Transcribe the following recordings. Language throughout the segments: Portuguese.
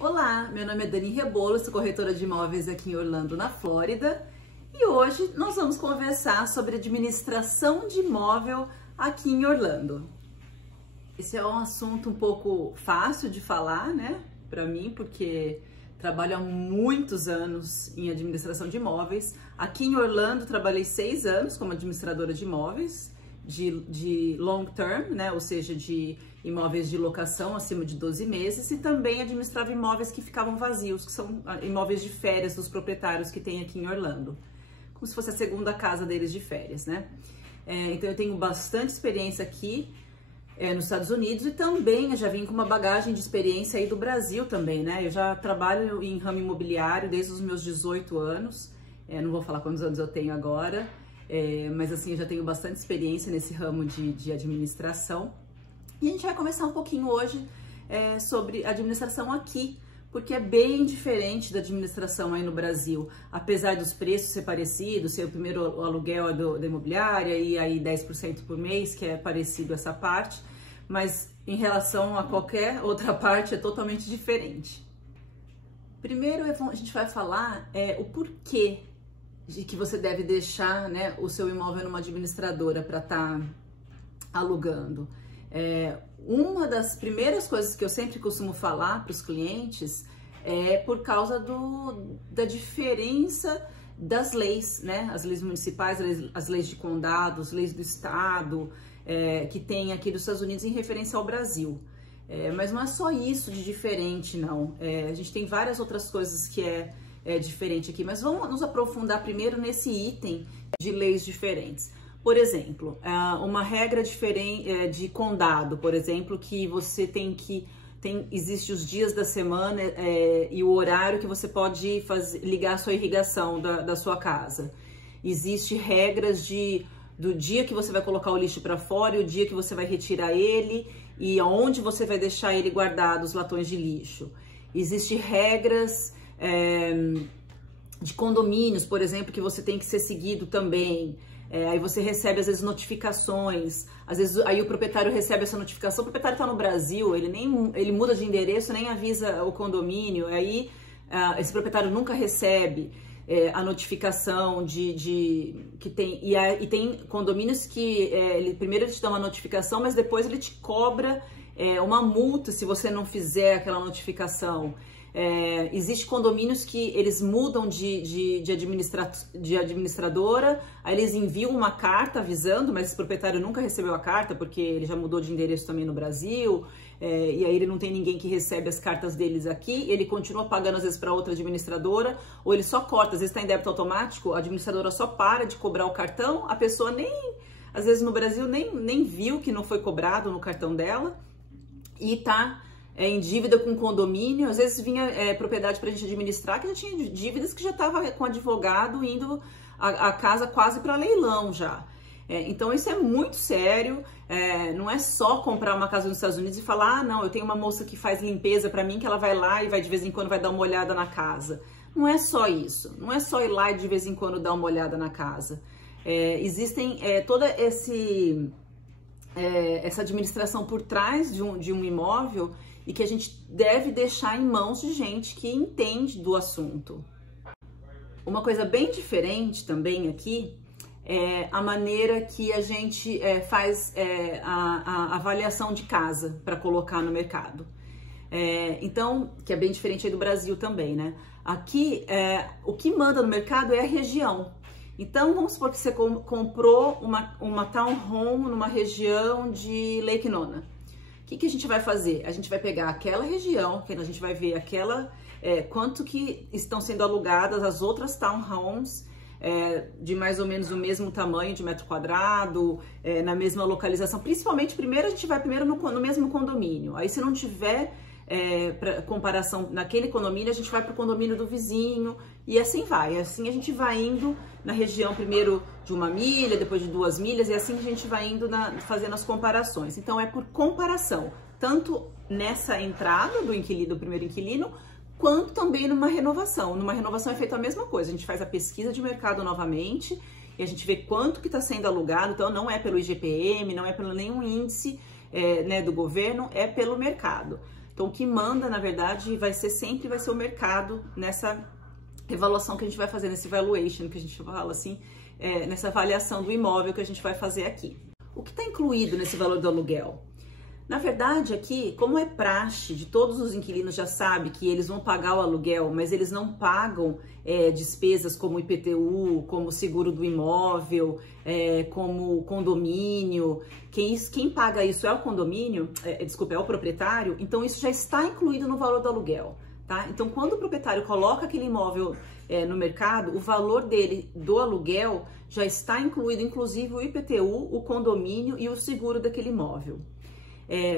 Olá, meu nome é Dani Rebolo, sou corretora de imóveis aqui em Orlando, na Flórida, e hoje nós vamos conversar sobre administração de imóvel aqui em Orlando. Esse é um assunto um pouco fácil de falar, né, para mim, porque trabalho há muitos anos em administração de imóveis. Aqui em Orlando trabalhei 6 anos como administradora de imóveis, de long term, né, ou seja, de imóveis de locação acima de 12 meses, e também administrava imóveis que ficavam vazios, que são imóveis de férias dos proprietários que tem aqui em Orlando, como se fosse a segunda casa deles de férias, né? Então eu tenho bastante experiência aqui nos Estados Unidos, e também eu já vim com uma bagagem de experiência aí do Brasil também, né? Eu já trabalho em ramo imobiliário desde os meus 18 anos, não vou falar quantos anos eu tenho agora, mas assim, eu já tenho bastante experiência nesse ramo de administração. E a gente vai conversar um pouquinho hoje sobre administração aqui, porque é bem diferente da administração aí no Brasil. Apesar dos preços ser parecidos, ser o primeiro aluguel da imobiliária e aí 10% por mês, que é parecido essa parte, mas em relação a qualquer outra parte é totalmente diferente. Primeiro a gente vai falar o porquê de que você deve deixar, né, o seu imóvel numa administradora para estar alugando. Uma das primeiras coisas que eu sempre costumo falar para os clientes é por causa da diferença das leis, né? As leis municipais, as leis de condado, as leis do estado, que tem aqui dos Estados Unidos em referência ao Brasil. Mas não é só isso de diferente, não. A gente tem várias outras coisas que é diferente aqui, mas vamos nos aprofundar primeiro nesse item de leis diferentes. Por exemplo, uma regra diferente de condado, por exemplo, que você existe os dias da semana e o horário que você pode ligar a sua irrigação da sua casa. Existe regras do dia que você vai colocar o lixo para fora e o dia que você vai retirar ele e aonde você vai deixar ele guardado, os latões de lixo. Existem regras de condomínios, por exemplo, que você tem que ser seguido também. Aí você recebe, às vezes, notificações, às vezes aí o proprietário recebe essa notificação, o proprietário está no Brasil, ele muda de endereço, nem avisa o condomínio, aí esse proprietário nunca recebe a notificação que tem, e tem condomínios que primeiro ele te dá uma notificação, mas depois ele te cobra uma multa se você não fizer aquela notificação. Existem condomínios que eles mudam de administradora, aí eles enviam uma carta avisando, mas esse proprietário nunca recebeu a carta porque ele já mudou de endereço também no Brasil, e aí ele não tem ninguém que recebe as cartas deles aqui, ele continua pagando às vezes para outra administradora, ou ele só corta, às vezes está em débito automático, a administradora só para de cobrar o cartão, a pessoa às vezes no Brasil nem viu que não foi cobrado no cartão dela, e tá em dívida com condomínio. Às vezes vinha propriedade para a gente administrar que já tinha dívidas que já estava com advogado indo a casa quase para leilão já. Então isso é muito sério, não é só comprar uma casa nos Estados Unidos e falar, não, eu tenho uma moça que faz limpeza para mim, que ela vai lá e vai de vez em quando vai dar uma olhada na casa. Não é só isso, não é só ir lá e de vez em quando dar uma olhada na casa. Existem toda essa administração por trás de um imóvel, e que a gente deve deixar em mãos de gente que entende do assunto. Uma coisa bem diferente também aqui é a maneira que a gente faz a avaliação de casa para colocar no mercado. Então, que é bem diferente aí do Brasil também, né? Aqui, o que manda no mercado é a região. Então, vamos supor que você comprou uma townhome numa região de Lake Nona. O que a gente vai fazer? A gente vai pegar aquela região, que a gente vai ver quanto que estão sendo alugadas as outras townhomes de mais ou menos o mesmo tamanho de metro quadrado, na mesma localização. Principalmente, a gente vai no mesmo condomínio. Aí, se não tiver pra comparação naquele condomínio, a gente vai para o condomínio do vizinho, e assim vai. Assim a gente vai indo na região primeiro de 1 milha, depois de 2 milhas, e assim a gente vai indo fazendo as comparações. Então é por comparação, tanto nessa entrada do primeiro inquilino, quanto também numa renovação. Numa renovação é feita a mesma coisa, a gente faz a pesquisa de mercado novamente, e a gente vê quanto que está sendo alugado. Então não é pelo IGPM, não é pelo nenhum índice né, do governo, é pelo mercado. Então, o que manda, na verdade, vai ser o mercado nessa avaliação que a gente vai fazer, nesse valuation, que a gente fala assim, nessa avaliação do imóvel que a gente vai fazer aqui. O que está incluído nesse valor do aluguel? Na verdade, aqui, como é praxe de todos os inquilinos já sabem que eles vão pagar o aluguel, mas eles não pagam despesas como IPTU, como seguro do imóvel, como condomínio. Quem paga isso é o condomínio, é o proprietário, então isso já está incluído no valor do aluguel. Tá? Então, quando o proprietário coloca aquele imóvel no mercado, o valor dele do aluguel já está incluído, inclusive o IPTU, o condomínio e o seguro daquele imóvel.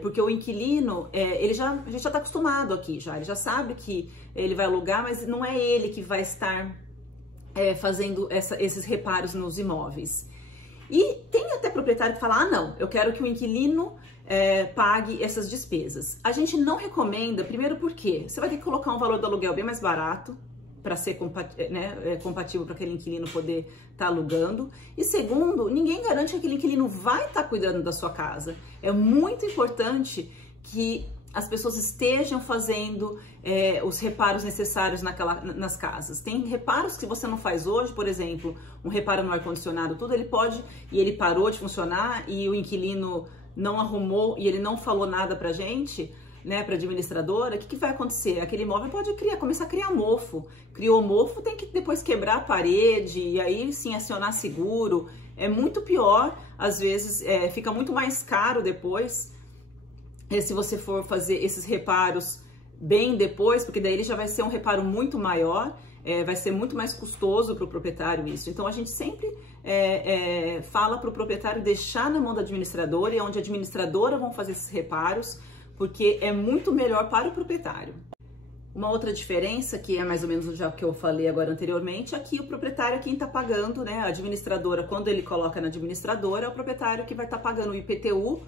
Porque o inquilino, a gente já está acostumado aqui, ele já sabe que ele vai alugar, mas não é ele que vai estar fazendo esses reparos nos imóveis. E tem até proprietário que fala, não, eu quero que o inquilino pague essas despesas. A gente não recomenda, primeiro porque você vai ter que colocar um valor do aluguel bem mais barato, para ser compatível para aquele inquilino poder estar alugando. E segundo, ninguém garante que aquele inquilino vai estar cuidando da sua casa. É muito importante que as pessoas estejam fazendo os reparos necessários nas casas. Tem reparos que você não faz hoje, por exemplo, um reparo no ar-condicionado, tudo, ele parou de funcionar e o inquilino não arrumou e ele não falou nada pra gente, para a administradora, o que vai acontecer? Aquele imóvel pode começar a criar mofo. Criou mofo, tem que depois quebrar a parede e aí sim acionar seguro. É muito pior, às vezes fica muito mais caro depois, se você for fazer esses reparos bem depois, porque daí ele já vai ser um reparo muito maior, vai ser muito mais custoso para o proprietário isso. Então a gente sempre fala para o proprietário deixar na mão da administradora, e onde a administradora vão fazer esses reparos, porque é muito melhor para o proprietário. Uma outra diferença, que é mais ou menos já o que eu falei agora anteriormente, aqui o proprietário é quem está pagando, a administradora, quando ele coloca na administradora, é o proprietário que vai estar pagando o IPTU,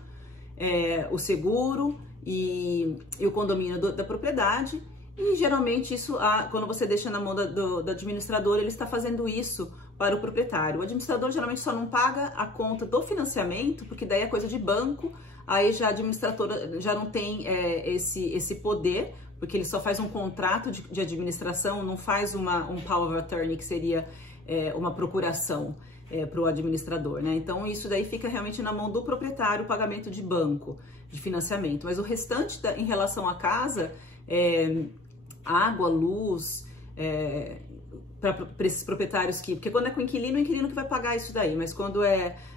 o seguro e o condomínio da propriedade. E geralmente isso, quando você deixa na mão da administradora, ele está fazendo isso para o proprietário. O administrador geralmente só não paga a conta do financiamento, porque daí é coisa de banco, aí já a administradora já não tem esse poder, porque ele só faz um contrato de administração, não faz um power of attorney, que seria uma procuração para o administrador, Então isso daí fica realmente na mão do proprietário, o pagamento de banco, de financiamento. Mas o restante em relação à casa, água, luz, para esses proprietários porque quando é com o inquilino que vai pagar isso daí, mas quando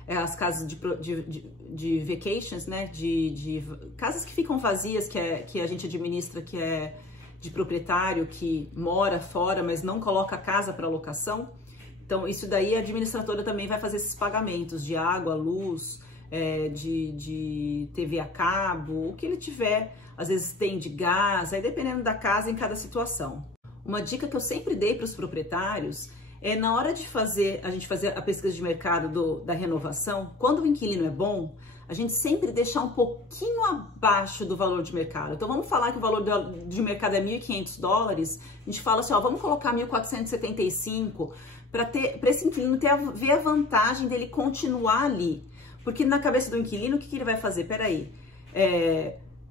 as casas de vacations, de casas que ficam vazias, que a gente administra, que é de proprietário que mora fora, mas não coloca a casa para locação, então isso daí a administradora também vai fazer esses pagamentos de água, luz, de TV a cabo, o que ele tiver, às vezes tem de gás, aí dependendo da casa em cada situação. Uma dica que eu sempre dei para os proprietários é, na hora de a gente fazer a pesquisa de mercado da renovação, quando o inquilino é bom, a gente sempre deixar um pouquinho abaixo do valor de mercado. Então vamos falar que o valor de mercado é $1.500, a gente fala assim, vamos colocar 1.475 para esse inquilino ver a vantagem dele continuar ali. Porque na cabeça do inquilino, o que ele vai fazer? Peraí,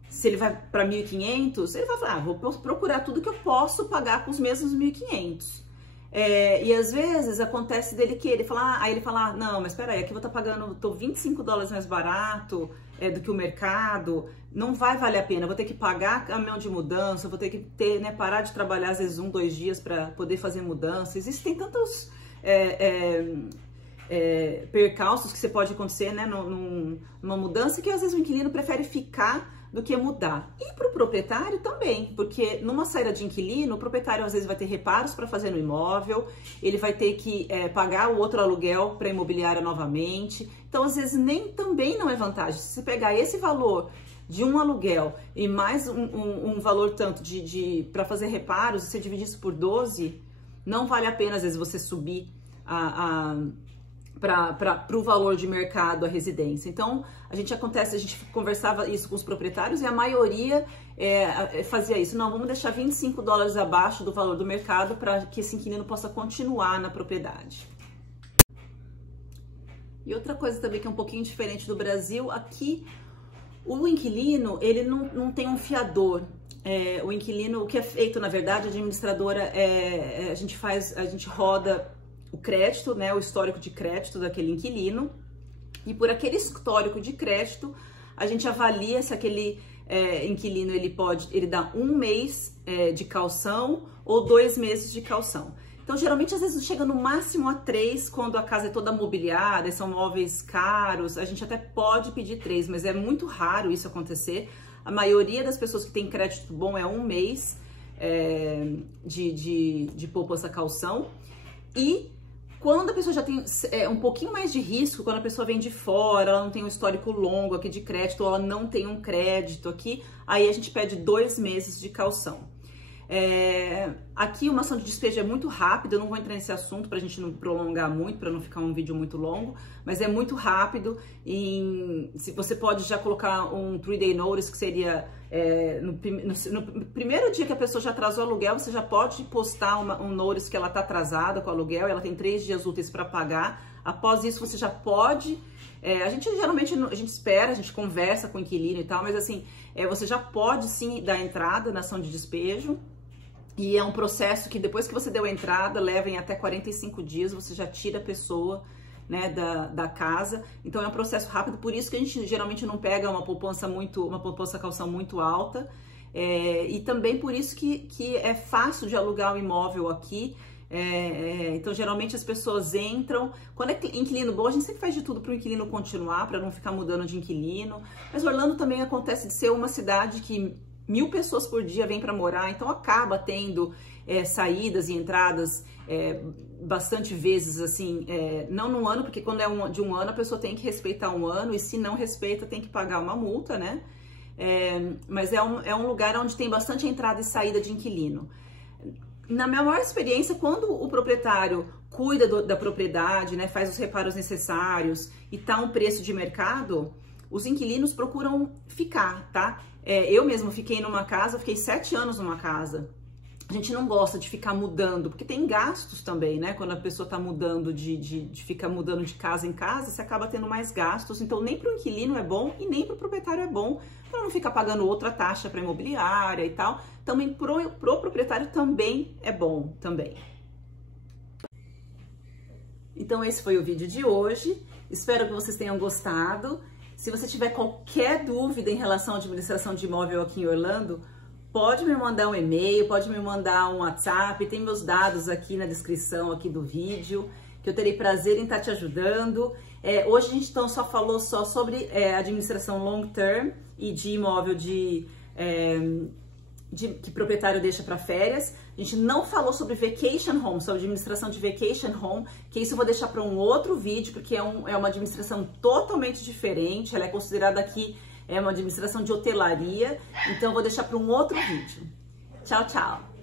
se ele vai para 1.500, ele vai falar, vou procurar tudo que eu posso pagar com os mesmos 1.500. E às vezes acontece dele que ele fala, não, mas espera aí, aqui eu vou estar pagando, tô $25 mais barato do que o mercado, não vai valer a pena, eu vou ter que pagar caminhão de mudança, vou ter que parar de trabalhar às vezes 1, 2 dias para poder fazer mudança. Existem tantos percalços que pode acontecer, numa mudança, que às vezes o inquilino prefere ficar do que mudar. E para o proprietário também, porque numa saída de inquilino, o proprietário às vezes vai ter reparos para fazer no imóvel, ele vai ter que pagar o outro aluguel para a imobiliária novamente. Então, às vezes, também não é vantagem. Se você pegar esse valor de um aluguel e mais um valor tanto para fazer reparos, e você dividir isso por 12, não vale a pena, às vezes, você subir para o valor de mercado a residência. Então, a gente conversava isso com os proprietários e a maioria fazia isso. Não, vamos deixar $25 abaixo do valor do mercado para que esse inquilino possa continuar na propriedade. E outra coisa também que é um pouquinho diferente do Brasil, aqui O inquilino, ele não tem um fiador. O inquilino, o que é feito, na verdade, a administradora, a gente roda o crédito, né, o histórico de crédito daquele inquilino, e por aquele histórico de crédito, a gente avalia se aquele inquilino ele dá 1 mês de caução ou 2 meses de caução. Então, geralmente, às vezes chega no máximo a 3, quando a casa é toda mobiliada, são móveis caros, a gente até pode pedir 3, mas é muito raro isso acontecer. A maioria das pessoas que tem crédito bom é 1 mês de poupança caução. E quando a pessoa já tem um pouquinho mais de risco, quando a pessoa vem de fora, ela não tem um histórico longo aqui de crédito, ou ela não tem um crédito aqui, aí a gente pede 2 meses de caução. Aqui uma ação de despejo é muito rápida, eu não vou entrar nesse assunto pra gente não prolongar muito, para não ficar um vídeo muito longo, mas é muito rápido. Se você pode já colocar um 3-day notice, que seria no primeiro dia que a pessoa já atrasou o aluguel, você já pode postar um notice que ela tá atrasada com o aluguel, ela tem 3 dias úteis para pagar. Após isso você já pode, a gente geralmente espera, a gente conversa com o inquilino e tal, mas assim, você já pode sim dar entrada na ação de despejo. E é um processo que depois que você deu a entrada, leva em até 45 dias, você já tira a pessoa, né, da casa. Então é um processo rápido, por isso que a gente geralmente não pega uma poupança caução muito alta. E também por isso que é fácil de alugar o imóvel aqui. Então geralmente as pessoas entram, quando é inquilino bom, a gente sempre faz de tudo para o inquilino continuar, para não ficar mudando de inquilino. Mas Orlando também acontece de ser uma cidade que 1000 pessoas por dia vêm para morar, então acaba tendo saídas e entradas bastante vezes, assim, não no ano, porque quando é de um ano a pessoa tem que respeitar um ano, e se não respeita tem que pagar uma multa, né? Mas é um lugar onde tem bastante entrada e saída de inquilino. Na minha maior experiência, quando o proprietário cuida da propriedade, né, faz os reparos necessários e tá um preço de mercado, os inquilinos procuram ficar, tá? Eu mesmo fiquei 7 anos numa casa. A gente não gosta de ficar mudando, porque tem gastos também, né? Quando a pessoa tá mudando, de ficar mudando de casa em casa, você acaba tendo mais gastos. Então, nem para o inquilino é bom e nem para o proprietário é bom, para não ficar pagando outra taxa para imobiliária e tal. Também pro proprietário também é bom, também. Então, esse foi o vídeo de hoje. Espero que vocês tenham gostado. Se você tiver qualquer dúvida em relação à administração de imóvel aqui em Orlando, pode me mandar um e-mail, pode me mandar um WhatsApp, tem meus dados aqui na descrição aqui do vídeo, que eu terei prazer em estar te ajudando. Hoje a gente então só falou sobre administração long term e de imóvel que proprietário deixa para férias. A gente não falou sobre vacation home, sobre administração de vacation home, que isso eu vou deixar para um outro vídeo, porque é uma administração totalmente diferente. Ela é considerada aqui uma administração de hotelaria, então eu vou deixar para um outro vídeo. Tchau, tchau!